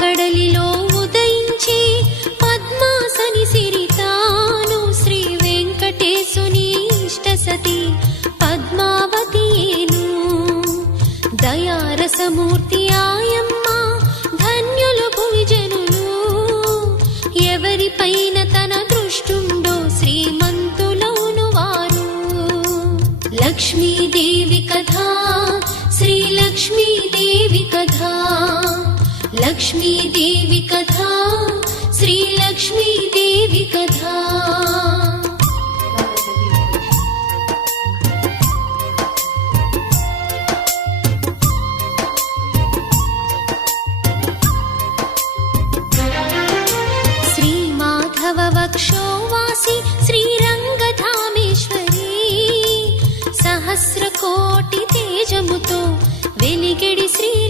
కడలిలో ఉదయించి పద్మాసని సిరితాను శ్రీ వెంకటేశుని ఇష్ట సతి పద్మావతియేను దయారసమూర్తి ఆయమ్మ ధన్యులు భువిజనులు ఎవరిపైన తన దృష్టుండో శ్రీమంతులోను వారు లక్ష్మీదేవి కథ శ్రీలక్ష్మీ श्रीलक्ष्मीदेवी कथा श्रीलक्ष्मीदेवी कथा श्रीमाधव वक्षोवासि श्रीरङ्गधामेश्वरी सहस्रकोटितेजमुतो वेलिगडि श्री